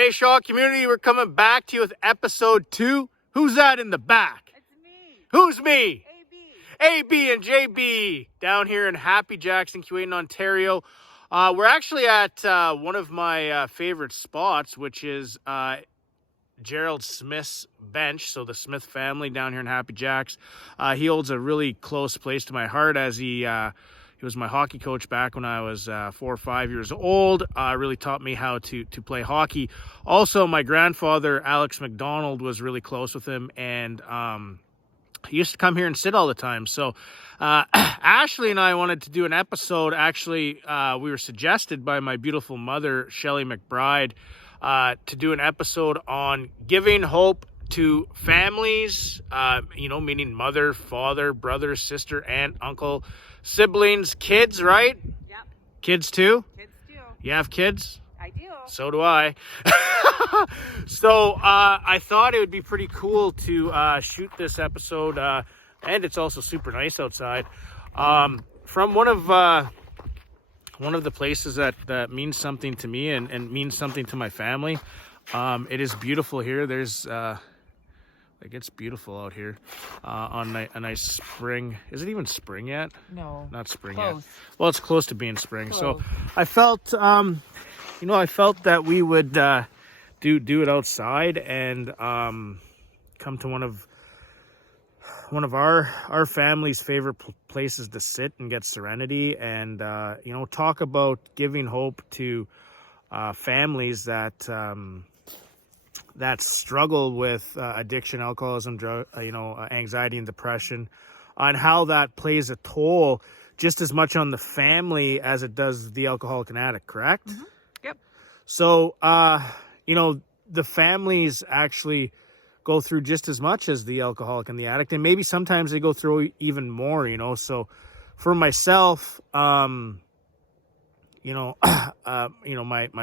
Hey, Shaw community, we're coming back to you with episode 2. Who's that in the back? It's me. Who's me? AB. AB and JB down here in Happy Jackson, Keewatin, Ontario. We're actually at one of my favorite spots, which is Gerald Smith's bench. So the Smith family down here in Happy Jacks. He holds a really close place to my heart as he was my hockey coach back when I was 4 or 5 years old. Really taught me how to play hockey. Also, my grandfather, Alex McDonald, was really close with him, and he used to come here and sit all the time. So Ashley and I wanted to do an episode. Actually, we were suggested by my beautiful mother, Shelley McBride, to do an episode on giving hope to families, meaning mother, father, brother, sister, aunt, uncle, siblings, kids, right? Yep. Kids too? Kids too. You have kids? I do. So do I. So I thought it would be pretty cool to shoot this episode, and it's also super nice outside, from one of the places that means something to me and means something to my family. It is beautiful here. There's it's beautiful out here on a nice spring. Is it even spring yet? No. Not spring Close. yet. Well, it's close to being spring. Close. So I felt, I felt that we would do it outside and come to one of our family's favorite places to sit and get serenity and talk about giving hope to families that struggle with addiction, alcoholism, drug, anxiety and depression, on how that plays a toll just as much on the family as it does the alcoholic and addict, correct? Mm-hmm. Yep. So, the families actually go through just as much as the alcoholic and the addict, and maybe sometimes they go through even more, So for myself, my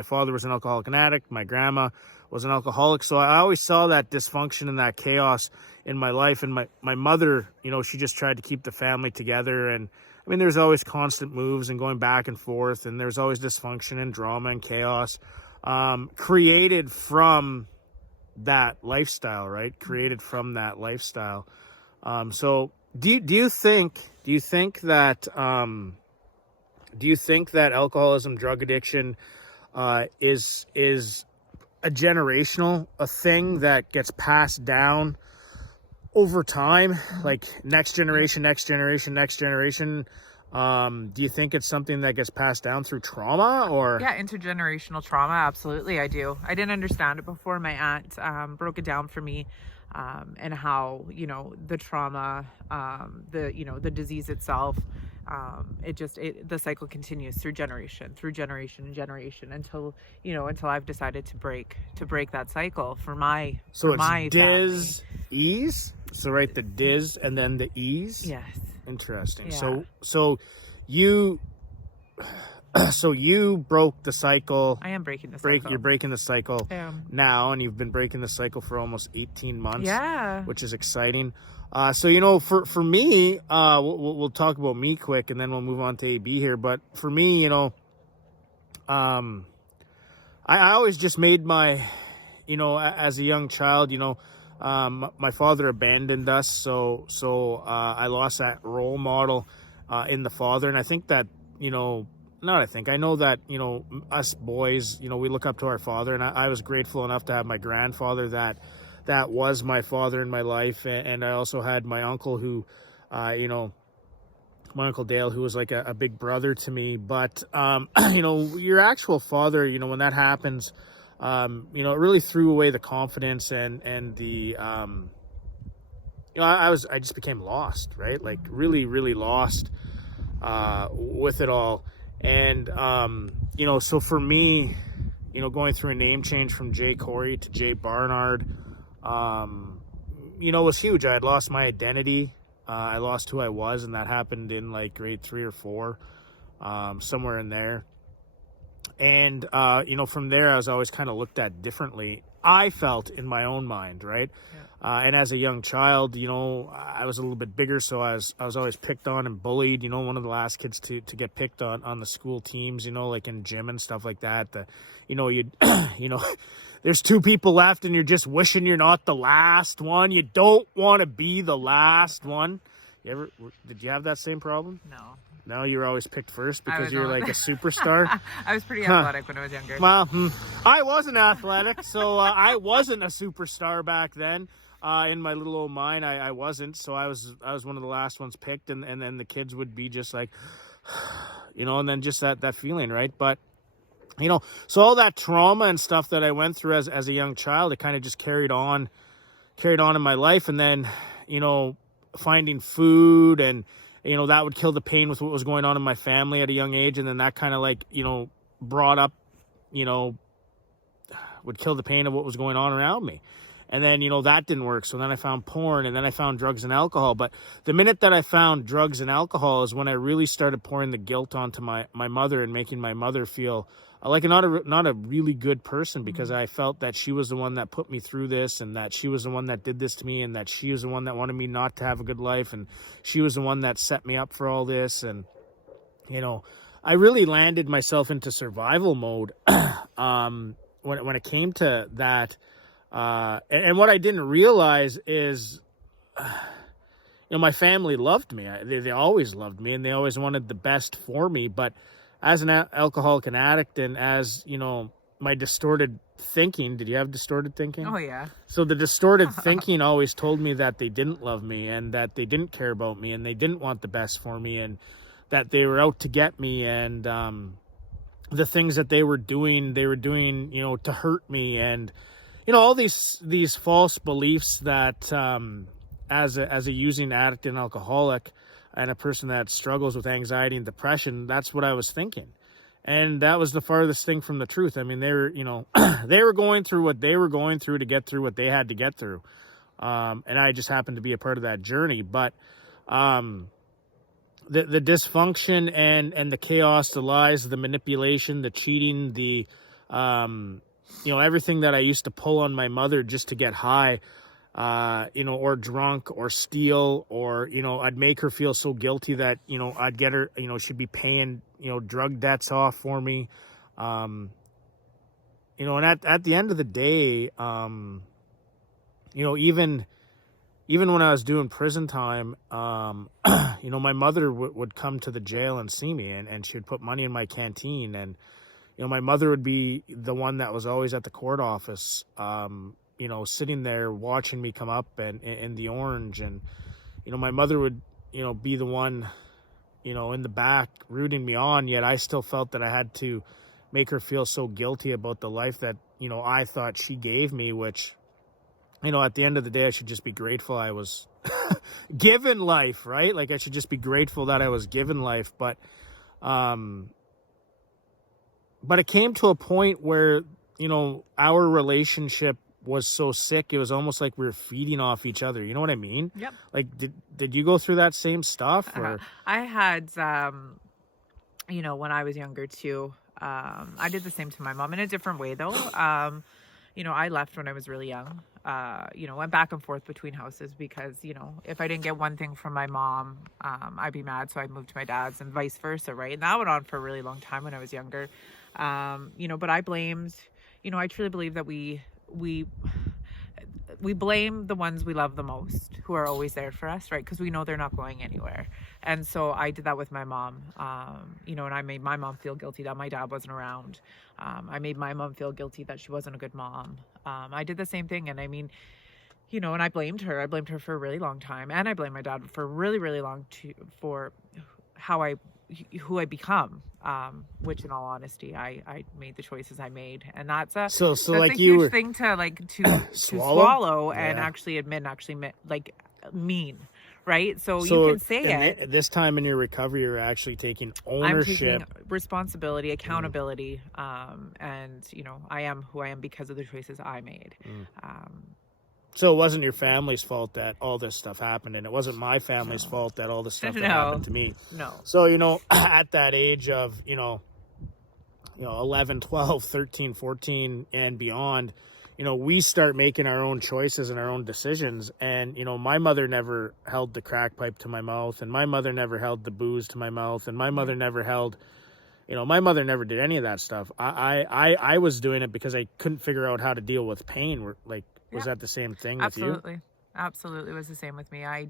father was an alcoholic and addict. My grandma was an alcoholic. So I always saw that dysfunction and that chaos in my life. And my mother, she just tried to keep the family together. And I mean, there's always constant moves and going back and forth. And there's always dysfunction and drama and chaos created from that lifestyle, right? Created from that lifestyle. So do you think that alcoholism, drug addiction is a generational thing that gets passed down over time, like next generation? Do you think it's something that gets passed down through trauma or? Yeah, intergenerational trauma. Absolutely, I do. I didn't understand it before. My aunt broke it down for me, and how the trauma, the disease itself. The cycle continues through generation until I've decided to break that cycle for my DIS, family. ease. So right, the DIS and then the ease. Yes. Interesting. Yeah. So you broke the cycle. I am breaking the cycle. You're breaking the cycle I am. now, and you've been breaking the cycle for almost 18 months. Yeah. Which is exciting. So for me, we'll talk about me quick, and then we'll move on to AB here. But for me, I always just made my, as a young child, my father abandoned us, so I lost that role model in the father, and I think that I know that us boys, we look up to our father, and I was grateful enough to have my grandfather that was my father in my life, and I also had my uncle who, my Uncle Dale, who was like a big brother to me. But your actual father, when that happens, it really threw away the confidence and the I just became lost, right? Like really, really lost with it all. And so for me, going through a name change from Jay Corey to Jay Barnard, was huge. I had lost my identity. I lost who I was, and that happened in like grade 3 or 4, somewhere in there. And, from there, I was always kind of looked at differently. I felt in my own mind, right? Yeah. And as a young child, I was a little bit bigger, so I was always picked on and bullied. One of the last kids to get picked on the school teams, like in gym and stuff like that. You'd, there's 2 people left and you're just wishing you're not the last one. You don't want to be the last one. Did you have that same problem? No. No, you were always picked first because was you're like a superstar. I was pretty athletic when I was younger. Well, I wasn't athletic, so I wasn't a superstar back then. In my little old mind, I wasn't. So I was one of the last ones picked, and then the kids would be just like, and then just that feeling, right? But so all that trauma and stuff that I went through as a young child, it kind of just carried on in my life, and then finding food and that would kill the pain with what was going on in my family at a young age. And then that kind of brought up, would kill the pain of what was going on around me. And then, that didn't work. So then I found porn, and then I found drugs and alcohol. But the minute that I found drugs and alcohol is when I really started pouring the guilt onto my mother and making my mother feel like not a really good person, because I felt that she was the one that put me through this, and that she was the one that did this to me, and that she was the one that wanted me not to have a good life, and she was the one that set me up for all this. And I really landed myself into survival mode when it came to that. And what I didn't realize is my family loved me. They always loved me, and they always wanted the best for me. But as an alcoholic and addict, and as my distorted thinking — did you have distorted thinking? Oh yeah. So the distorted thinking always told me that they didn't love me, and that they didn't care about me, and they didn't want the best for me, and that they were out to get me. And the things that they were doing to hurt me. And all these false beliefs that as a using addict and alcoholic, and a person that struggles with anxiety and depression, that's what I was thinking. And that was the farthest thing from the truth. I mean, they were, they were going through what they were going through to get through what they had to get through. And I just happened to be a part of that journey. But the dysfunction and the chaos, the lies, the manipulation, the cheating, the everything that I used to pull on my mother just to get high, or drunk or steal, or, I'd make her feel so guilty that, I'd get her, she'd be paying, drug debts off for me. And at the end of the day, even when I was doing prison time, my mother would come to the jail and see me, and she would put money in my canteen. And, my mother would be the one that was always at the court office, sitting there watching me come up and in the orange. And, my mother would, be the one, in the back rooting me on, yet I still felt that I had to make her feel so guilty about the life that, I thought she gave me, which, at the end of the day, I should just be grateful I was given life, right? Like, I should just be grateful that I was given life. But it came to a point where, our relationship was so sick, it was almost like we were feeding off each other. You know what I mean? Yep. Like, did you go through that same stuff? Or? I had, when I was younger too, I did the same to my mom in a different way though. I left when I was really young. Went back and forth between houses because, if I didn't get one thing from my mom, I'd be mad. So I'd move to my dad's, and vice versa. Right. And that went on for a really long time when I was younger. But I blamed, I truly believe that we blame the ones we love the most, who are always there for us, right? Because we know they're not going anywhere. And so I did that with my mom, and I made my mom feel guilty that my dad wasn't around. I made my mom feel guilty that she wasn't a good mom. I did the same thing. And I mean, and I blamed her. I blamed her for a really long time. And I blamed my dad for really, really long for who I become, which in all honesty, I made the choices I made. And that's a huge thing to swallow and actually admit, mean, right? So you can say it. This time in your recovery, you're actually taking ownership. I'm taking responsibility, accountability, and, I am who I am because of the choices I made. So it wasn't your family's fault that all this stuff happened, and it wasn't my family's fault that all this stuff that happened to me. No. So, at that age of, 11, 12, 13, 14, and beyond, we start making our own choices and our own decisions. And, my mother never held the crack pipe to my mouth, and my mother never held the booze to my mouth, and my mother never held, my mother never did any of that stuff. I was doing it because I couldn't figure out how to deal with pain. Like, was Yeah, that the same thing with you? absolutely. Absolutely was the same with me. I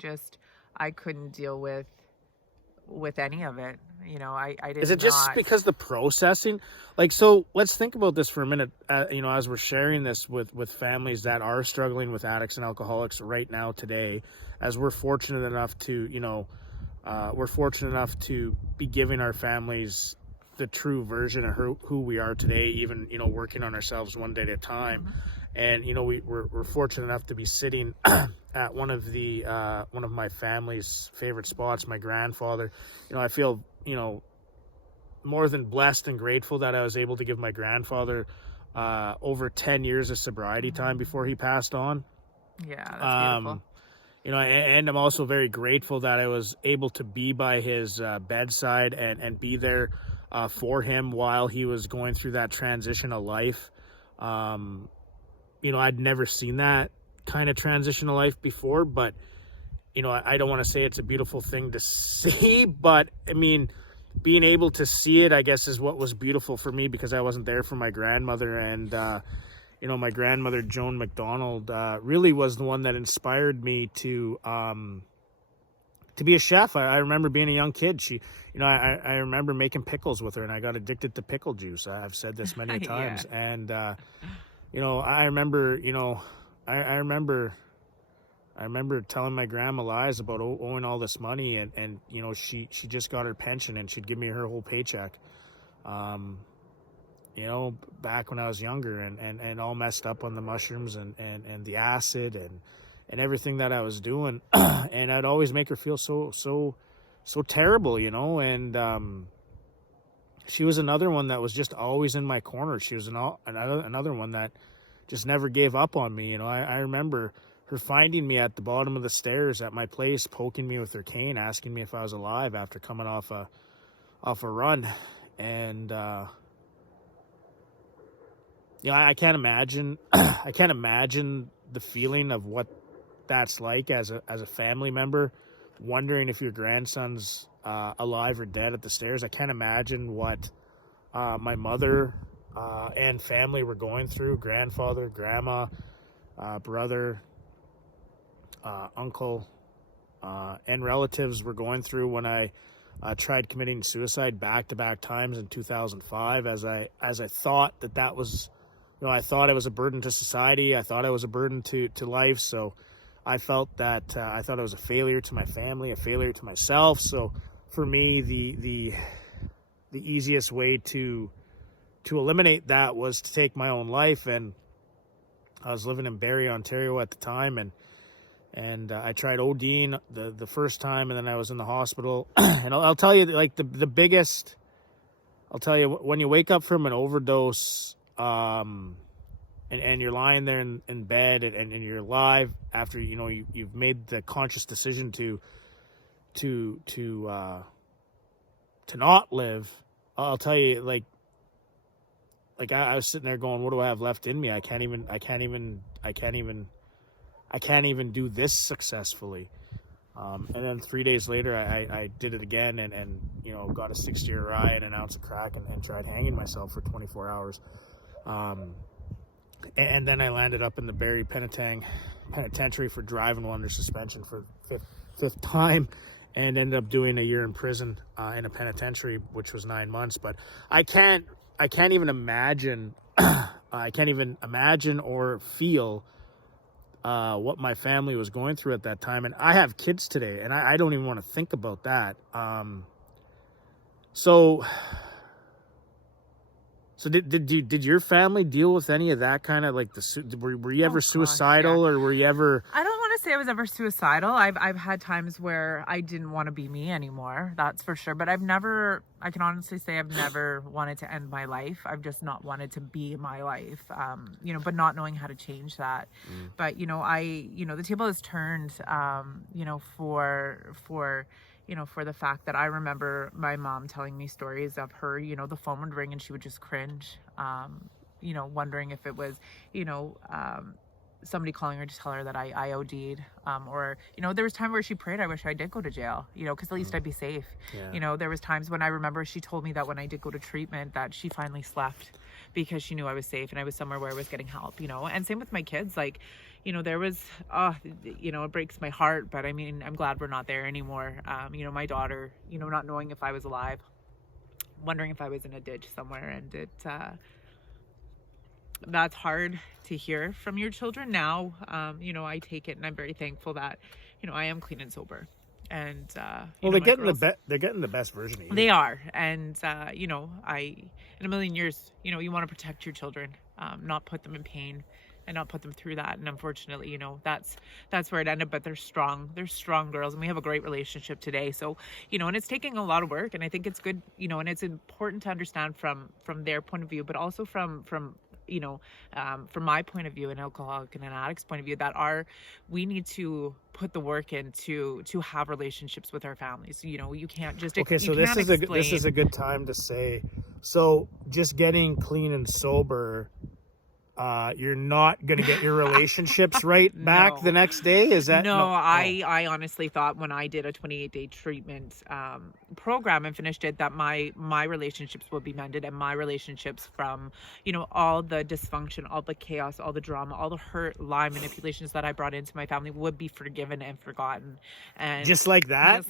couldn't deal with any of it. I Is did it just not. because the processing? Like, so let's think about this for a minute. As we're sharing this with families that are struggling with addicts and alcoholics right now today, as we're fortunate enough to, be giving our families the true version of who we are today, even, working on ourselves one day at a time. Mhm. And, we're fortunate enough to be sitting at one of my family's favorite spots, my grandfather. I feel, more than blessed and grateful that I was able to give my grandfather over 10 years of sobriety time before he passed on. Yeah, that's beautiful. And I'm also very grateful that I was able to be by his bedside and be there for him while he was going through that transition of life. I'd never seen that kind of transition of life before, but, I don't want to say it's a beautiful thing to see, but I mean, being able to see it, I guess, is what was beautiful for me, because I wasn't there for my grandmother. And, my grandmother, Joan McDonald, really was the one that inspired me to be a chef. I remember being a young kid. I remember making pickles with her, and I got addicted to pickle juice. I've said this many times. Yeah. And, I remember, I remember telling my grandma lies about owing all this money, and she just got her pension, and she'd give me her whole paycheck, back when I was younger, and all messed up on the mushrooms and the acid and everything that I was doing. And I'd always make her feel so terrible, and she was another one that was just always in my corner. She was another one that just never gave up on me. I remember her finding me at the bottom of the stairs at my place, poking me with her cane, asking me if I was alive after coming off a run. And I can't imagine the feeling of what that's like as a family member, wondering if your grandson's alive or dead at the stairs. I can't imagine what my mother and family were going through, grandfather, grandma, brother, uncle, and relatives were going through when I tried committing suicide back-to-back times in 2005, as I thought that was, I thought I was a burden to society. I thought I was a burden to life. So I felt that I thought I was a failure to my family, a failure to myself. So for me, the easiest way to eliminate that was to take my own life. And I was living in Barrie, Ontario at the time, and I tried ODing the first time, and then I was in the hospital. And I'll tell you, like, the biggest, I'll tell you, when you wake up from an overdose, and you're lying there in bed, and you're alive after, you've made the conscious decision to not live. I'll tell you, like I was sitting there going, what do I have left in me? I can't even do this successfully. And then 3 days later, I did it again, and got a 6-year rye and an ounce of crack, and tried hanging myself for 24 hours. And then I landed up in the Barrie Penitentiary for driving while under suspension for fifth time, and ended up doing a year in prison in a penitentiary, which was 9 months. But I can't even imagine. I can't even imagine or feel what my family was going through at that time. And I have kids today, and I don't even want to think about that. So did your family deal with any of that kind of, like, were you ever suicidal? Gosh, yeah. Or were you ever? I don't want to say I was ever suicidal. I've had times where I didn't want to be me anymore. That's for sure. But I can honestly say I've never wanted to end my life. I've just not wanted to be my life. But not knowing how to change that. But the table has turned. For the fact that I remember my mom telling me stories of her, the phone would ring and she would just cringe, wondering if it was, somebody calling her to tell her that I OD'd, or, you know, there was time where she prayed, I wish I did go to jail, you know, because at least I'd be safe. Yeah. You know, there was times when I remember she told me that when I did go to treatment that she finally slept because she knew I was safe and I was somewhere where I was getting help, you know. And same with my kids, like, you know, there was, you know, it breaks my heart, but I mean, I'm glad we're not there anymore. You know, my daughter, you know, not knowing if I was alive, wondering if I was in a ditch somewhere, and that's hard to hear from your children now. You know, I take it, and I'm very thankful that, you know, I am clean and sober. And well, they're getting they're getting the best version of you. They are, and you know, in a million years, you know, you want to protect your children, not put them in pain, and not put them through that. And unfortunately, you know, that's where it ended. But they're strong girls, and we have a great relationship today. So, you know, and it's taking a lot of work, and I think it's good, you know, and it's important to understand from their point of view, but also from you know, from my point of view, an alcoholic and an addict's point of view, that we need to put the work in to have relationships with our families. You know, you can't just okay. So this is a good time to say. So just getting clean and sober, you're not going to get your relationships right back the next day? Is that no? I honestly thought when I did a 28-day treatment program and finished it, that my relationships would be mended, and my relationships from, you know, all the dysfunction, all the chaos, all the drama, all the hurt, lie, manipulations that I brought into my family would be forgiven and forgotten. And just like that.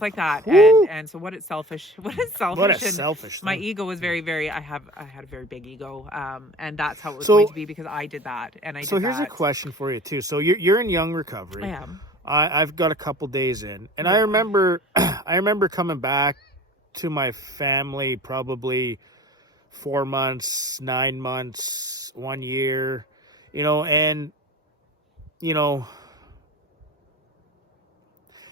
And so what is selfish? What a selfish my ego was very I had a very big ego, and that's how it was going to be, because I did that, and So here's a question for you too. So you're in young recovery. I am. I've got a couple days in, and I remember coming back to my family probably 4 months, 9 months, 1 year, you know, and you know,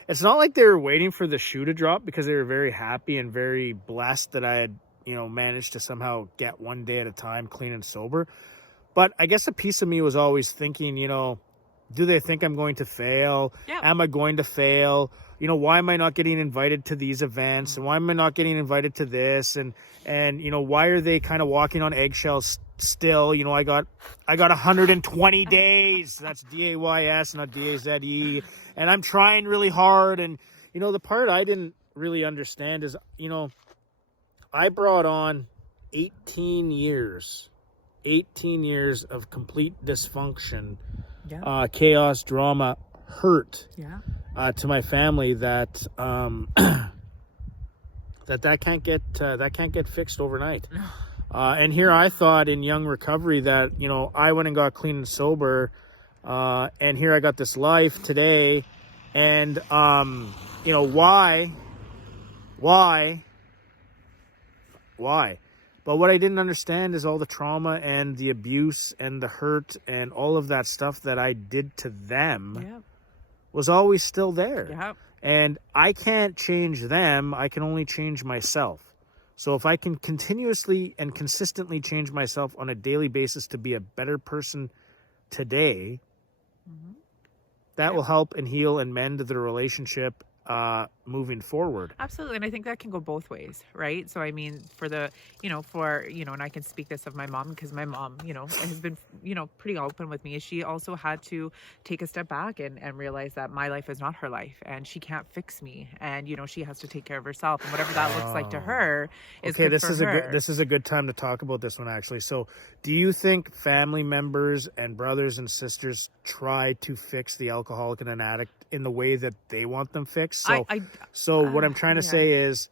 it's not like they were waiting for the shoe to drop, because they were very happy and very blessed that I had, you know, managed to somehow get one day at a time clean and sober. But I guess a piece of me was always thinking, you know, do they think I'm going to fail? Yeah. Am I going to fail? You know, why am I not getting invited to these events? And why am I not getting invited to this? And you know, why are they kind of walking on eggshells still? You know, I got 120 days. That's DAYS, not DAZE. And I'm trying really hard. And, you know, the part I didn't really understand is, you know, I brought on 18 years of complete dysfunction, chaos, drama, hurt, to my family, that that can't get fixed overnight. And here I thought in young recovery that, you know, I went and got clean and sober, and here I got this life today, and you know, why? But what I didn't understand is all the trauma and the abuse and the hurt and all of that stuff that I did to them was always still there. Yep. And I can't change them. I can only change myself. So if I can continuously and consistently change myself on a daily basis to be a better person today, that will help and heal and mend the relationship moving forward. Absolutely. And I think that can go both ways, right? So I mean, and I can speak this of my mom, because my mom, you know, has been, you know, pretty open with me. She also had to take a step back and realize that my life is not her life, and she can't fix me, and, you know, she has to take care of herself, and whatever that looks like to her is okay. This is a good time to talk about this one, actually. So do you think family members and brothers and sisters try to fix the alcoholic and an addict in the way that they want them fixed? So what I'm trying to say is,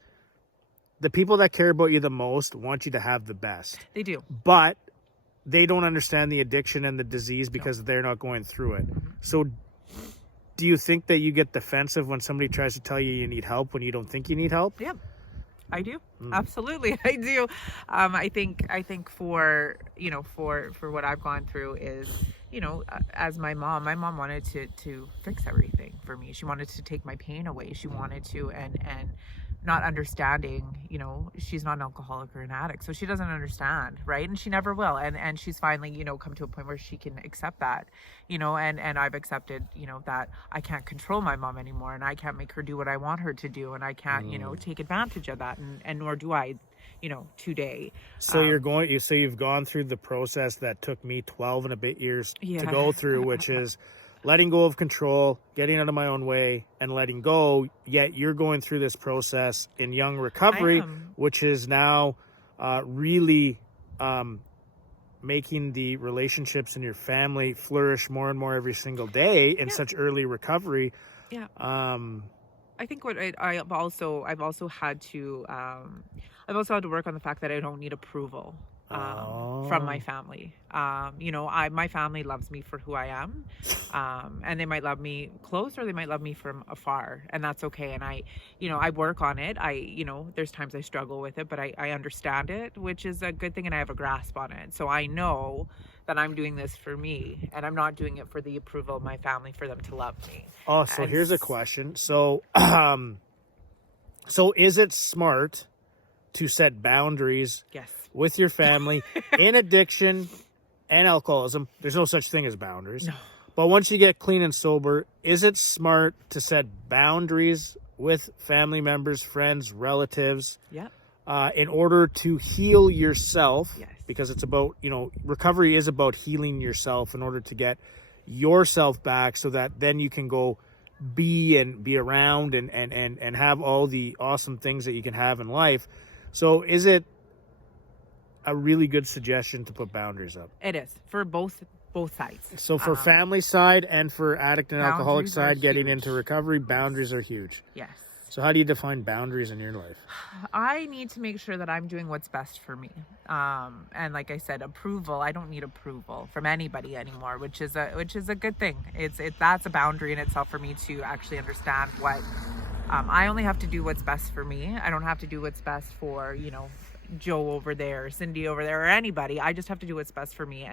the people that care about you the most want you to have the best. They do. But they don't understand the addiction and the disease because they're not going through it. So do you think that you get defensive when somebody tries to tell you need help when you don't think you need help? Yeah. I do. Absolutely. I do. I think for, you know, for what I've gone through is, you know, as my mom wanted to fix everything for me. She wanted to take my pain away. She wanted to, and not understanding, you know, she's not an alcoholic or an addict, so she doesn't understand, right? And she never will. And she's finally, you know, come to a point where she can accept that, you know, and I've accepted, you know, that I can't control my mom anymore, and I can't make her do what I want her to do, and I can't, you know, take advantage of that, and nor do I today. So you've gone through the process that took me 12 and a bit years Yeah. to go through, which is letting go of control, getting out of my own way, and letting go. Yet you're going through this process in young recovery, which is now really making the relationships in your family flourish more and more every single day in such early recovery. Yeah. I think what I've also had to work on the fact that I don't need approval from my family. My family loves me for who I am, and they might love me close or they might love me from afar, and that's okay. And I work on it. There's times I struggle with it, but I understand it, which is a good thing, and I have a grasp on it. So I know that I'm doing this for me, and I'm not doing it for the approval of my family, for them to love me. Oh, so here's a question. So, so is it smart to set boundaries with your family in addiction and alcoholism? There's no such thing as boundaries. No. But once you get clean and sober, is it smart to set boundaries with family members, friends, relatives? Yep. In order to heal yourself, Yes. because it's about, recovery is about healing yourself in order to get yourself back, so that then you can go be around and have all the awesome things that you can have in life. So is it a really good suggestion to put boundaries up? It is for both sides. So for family side and for addict and alcoholic boundaries are side, getting huge. into recovery, boundaries are huge. Yes. So how do you define boundaries in your life? I need to make sure that I'm doing what's best for me. And like I said, approval, I don't need approval from anybody anymore, which is a good thing. That's a boundary in itself for me to actually understand what I only have to do what's best for me. I don't have to do what's best for, Joe over there, Cindy over there, or anybody. I just have to do what's best for me,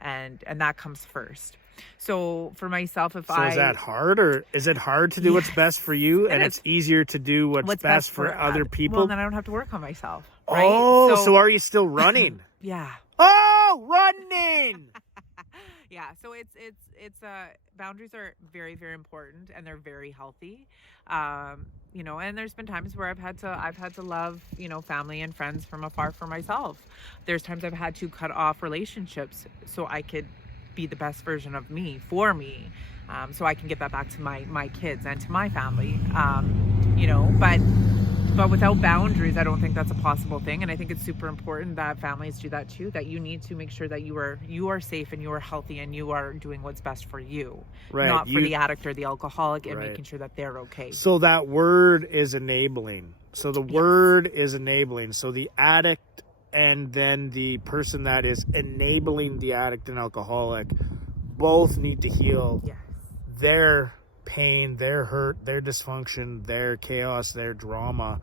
and that comes first. So for myself, is that hard, or is it hard to do what's best for you, and it's easier to do what's best for other people? Well, then I don't have to work on myself. Right? Oh, so are you still running? Yeah. Oh, running. Yeah. So it's boundaries are very, very important, and they're very healthy. And there's been times where I've had to love, family and friends from afar for myself. There's times I've had to cut off relationships so I could be the best version of me for me, so I can get that back to my kids and to my family. But without boundaries, I don't think that's a possible thing. And I think it's super important that families do that too, that you need to make sure that you are safe and you are healthy and you are doing what's best for you, right? Not for the addict or the alcoholic, and right. making sure that they're okay. So that word is enabling. So the word is enabling. So the addict and then the person that is enabling the addict and alcoholic both need to heal their pain, their hurt, their dysfunction, their chaos, their drama,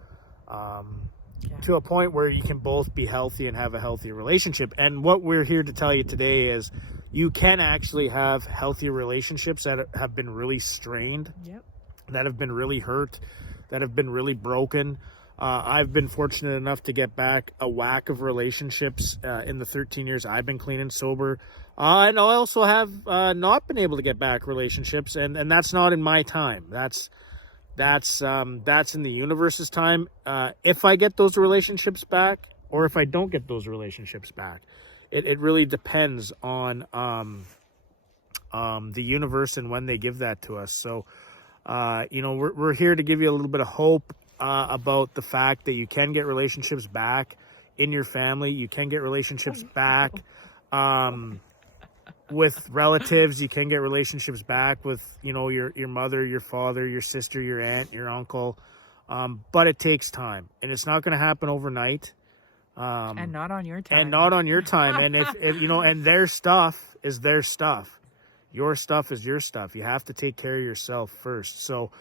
to a point where you can both be healthy and have a healthy relationship. And what we're here to tell you today is you can actually have healthy relationships that have been really strained, that have been really hurt, that have been really broken. I've been fortunate enough to get back a whack of relationships in the 13 years I've been clean and sober. And I also have not been able to get back relationships, and that's not in my time. That's in the universe's time. If I get those relationships back, or if I don't get those relationships back, it really depends on the universe and when they give that to us. So, we're here to give you a little bit of hope about the fact that you can get relationships back in your family. You can get relationships back with relatives. You can get relationships back with, your mother, your father, your sister, your aunt, your uncle. But it takes time, and it's not going to happen overnight. And not on your time. And not on your time. And if and their stuff is their stuff. Your stuff is your stuff. You have to take care of yourself first. So,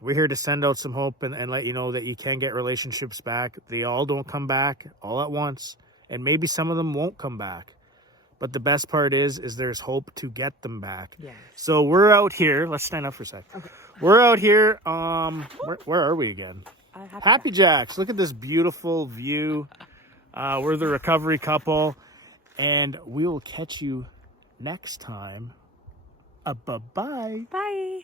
we're here to send out some hope and let you know that you can get relationships back. They all don't come back all at once, and maybe some of them won't come back. But the best part is there's hope to get them back. Yes. So we're out here. Let's stand up for a sec. Okay. We're out here. Where are we again? Happy Jacks. Look at this beautiful view. We're the recovery couple, and we will catch you next time. Bye-bye. Bye.